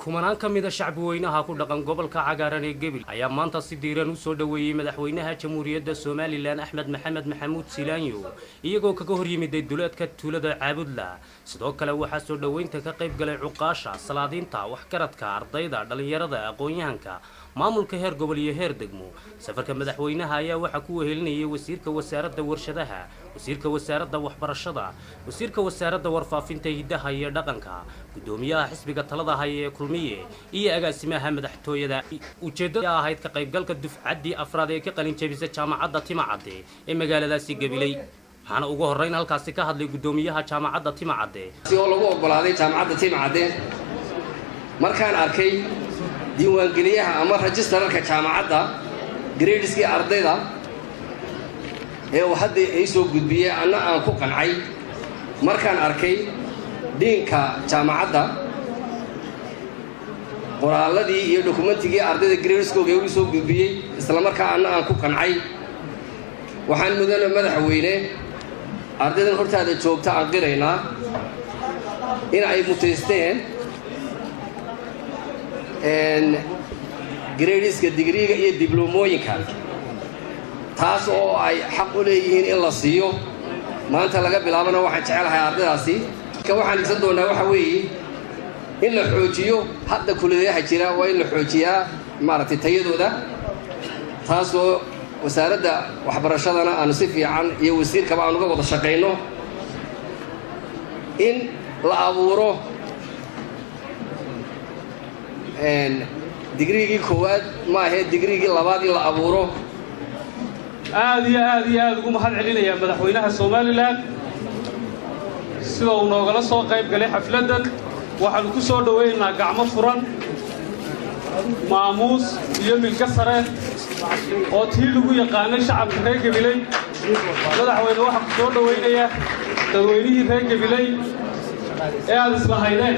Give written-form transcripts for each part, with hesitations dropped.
kumanaan ka mid ah shacbi weynaha ku dhaqan gobolka cagaaran ee Gabil ayaa maanta si diiran u soo dhaweeyay madaxweynaha Jamhuuriyadda Soomaaliland Axmed Maxamed Maxamuud Silaanyo iyagoo kaga hor yimid duleedka tuulada Caabudla sidoo kale waxaa soo dhaweynta ka qayb galay cuqaasha salaadiinta wax karadka ardayda dhalinyarada aqoon-yahanka maamulka heer gobol iyo heer degmo safarka madaxweynaha ayaa waxa ku wehelinayay wasiirka wasaaradda warshadaha wasiirka wasaaradda waxbarashada wasiirka wasaaradda warfaafinta hidaha iyo dhaqanka gudoomiyaha xisbiga talada haya ee kulmiye iyo agaasimaha madaxtooyada ujeedada ahayd ka qaybgalka dufcadii afraad ee ka qalin jabisay jaamacadda Timacadde ee magaaladaasi Gabiley waxaana ugu horeyn halkaasi ka hadlay gudoomiyaha jaamacadda Timacadde si oo lagu ogolaaday jaamacadda Timacadde markaan arkay diiwaangeliyaha ama registerka jaamacadda gradeski ardayda ee hadda ay soo gudbiyay ana aan ku qancay markaan arkay diinka jaamacadda qoraaladii iyo dokumentigii ardayda gradeskooga uu soo gudbiyay isla markaa ana aan ku qancay waxaan mudane madaxweyne ardaydan hortaada joogta aan qiraynaa in ay mutaysteen gradeska digriga iyo diblomooyinka taas oo ay xaq u leeyihiin in la siiyo maanta laga bilaabana waxaan jecelahay ardaydaasi ka waxaan igsan doonaa waxa weeye in la xoojiyo hadda kulliyadaha jira waa in la xoojiyaa maaragtay tayadooda taasoo wasaaradda waxbarashadana aan si fiican iyo wasiirkaba aan uga wada shaqayno in la abuuro digrigii koowaad ma ahayd digrigii labaad in la abuuro aad ugu mahad celinaya madaxweynaha Soomaaliland sida uu noogala soo qayb galay xafladan waxaan ku soo dhaweynaa gacmo furan maamuus iyo milka sare oo tii lagu yaqaanay shacabka reer Gabiley madaxweyne waxa ku soo dhaweynaya dadweynihii reer Gabiley ee aad isla haydeen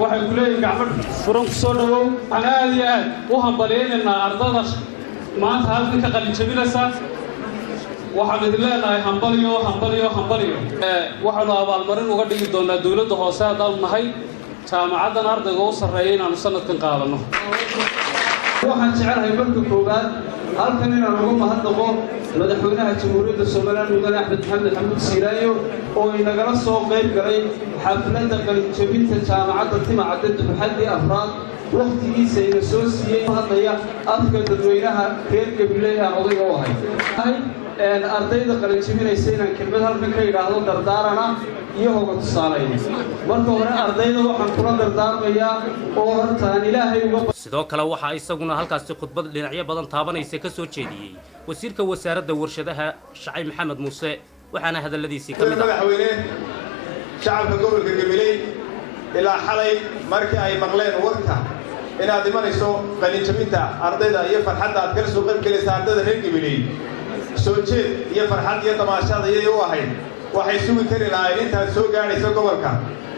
waxay ku leeyihiin gacmo furan ku soo dhawow waxaan aad u hambalyeynaa ardayda maanta halka ka qalin jabinaysa waxaan idin leenahay hambalyo waxaanu abaalmarin uga dhigi doonaa dawladda hoose haddaan nahay jaamacaddan ardayga u sarreeya inaanu sanadkan qaadano waxaan jecelahay marka koowaad halkan inaan uga mahadnaqo madaxweynaha Jamhuuriyadda Soomaaliland mudane Axmed Maxamed Maxamuud Silaanyo oo inagala soo qayb galay xafladda qalin jabinta jaamacadda Timacadde dufcadii afraad waqtigiisa ina soo siiyay hadlaya afka dadweynaha reer Gabiley aan odayga u ahay ardayda qalin jabinaysa inaan kelmad halkan ka yiraahdo dardaarana iyo hoga tusaaleyn marka hore ardayda waxaan kula dardaarmayaa oo hortaan Ilaahay uga sidoo kale waxa isaguna halkaasi khudbad dhinacyo badan taabanaysa ka soo jeediyay wasiirka wasaaradda warshadaha Shacay Maxamed Muuse waxaana hadaladiisii ka mid ah madaxweyne shacabka gobolka Gabiley ilaa xalay markii ay maqleen warka inaad imanayso qalin jabinta ardayda iyo farxadda aad kala soo qayb galaysaa ardayda reer Gabiley soo jeed iyo farxad iyo tamaashada iyo ahayd waxay sugi kari lahaayeen intaad soo gaarayso gobolka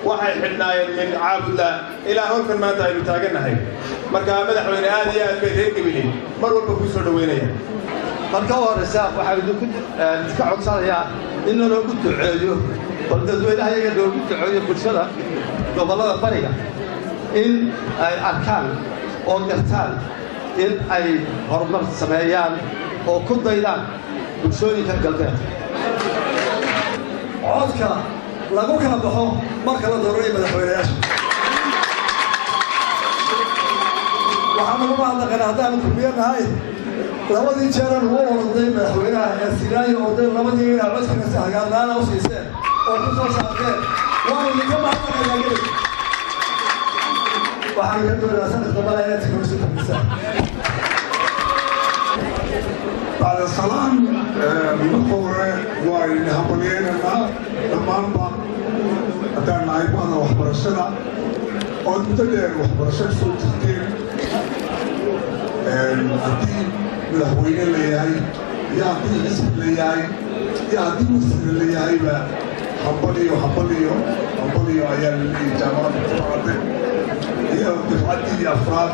waxay xidhnaayeen min Caabudla ilaa halkan maanta aynu taaganahay marka madaxweyne aad iyo aad bay reer Gabiley mar walba ku soo dhaweynaya marka horeysa waxaan idinku ka codsanayaa in loogu duceeyo dadweynaha iyaga loogu duceeyo bulshada gobollada bariga in ay arkaan oo gartaan in ay horumar sameeyaan oo ku daydaan bulshooyinka galbeed codka lagu kala baxo marka la dooranay madaxweynayaasha waxaan ugu mahadnaqaynaa haddaanu kulmiyanahay labadii jeeran ugu oroday madaxweynaha ee Silaanyo oo labadii inaa codkana si hagaagnaana u siiseen oo ku soo saarteen waan idinka mahadnaqaynaa waxaan ka doonayaa sanadka dambe inaad tiknoolajiyada fadhiisaan بعد السلام نقول وين هبلين لنا المنبع أتانا عيبانا وحبرشنا وانتدر وحبرشنا سوتين أدي ملهوين اللي هاي يا أدي اسم اللي هاي يا أدي مسلم اللي هاي حبليو أيام اللي جامعة الفرادة هي دفعتي أفراد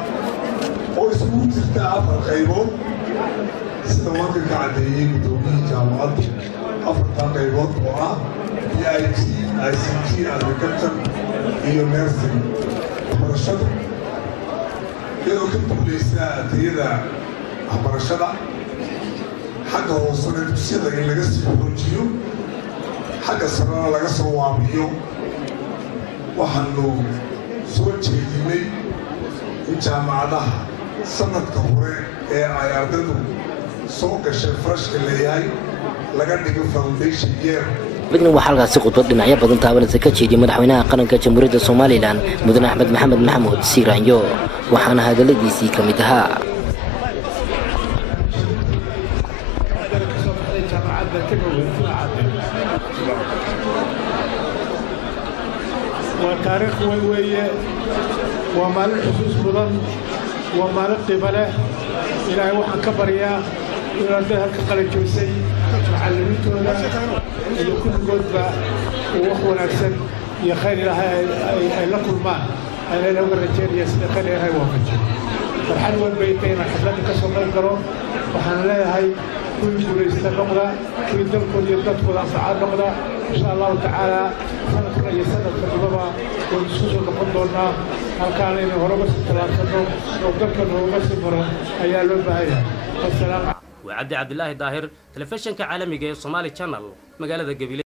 واسمه تفتاع الخيبون sida marka ka cadeeyay gudoomiyaha jaamacadda afarta qaybood oo ah PIT, ICT, Agriculture iyo Nursing. Barashada iyadoo ka duuleysa tayada waxbarashada xagga hoosena dugsiyada in laga sii xoojiyo xagga sarena laga soo waabiyo waxaanu soo jeedinay in jaamacadaha sanadka hore ee ay ardaydu soo gashay farashka leeyahay laga dhigo foundation year بدنا وحلقة سقط بدنا عيا بدن تابن سكتشي مدحونا قرن كجمهورية الصوماليلان مدن أحمد محمد محمود سيرانيو وحنا هذا الذي سي كمدها وتاريخ ويوية ومال الحسوس بلن ومال القبلة إلى وحن كبريا إلى ذهب كقلة جوسي معلمينتونا يكون قدبة وأخونا أكسن يا خير لها لكل ما أنا لو الرجال يسلقني هاي وقت فرحان والبيتين الحفلات كسر القرون وحنا لها هاي كل بوليس النقطة كل دم كل يدخل أفعال النقطة إن شاء الله تعالى سنة رئيس سنة الضبابة والسوس المقدمة هل كان هربس الثلاثة وقدر كان هربس مرة أيام البهاية والسلام وعبد الله الظاهر تلفزيون كعالمي جاي الصومالي channel مقالة قبيلة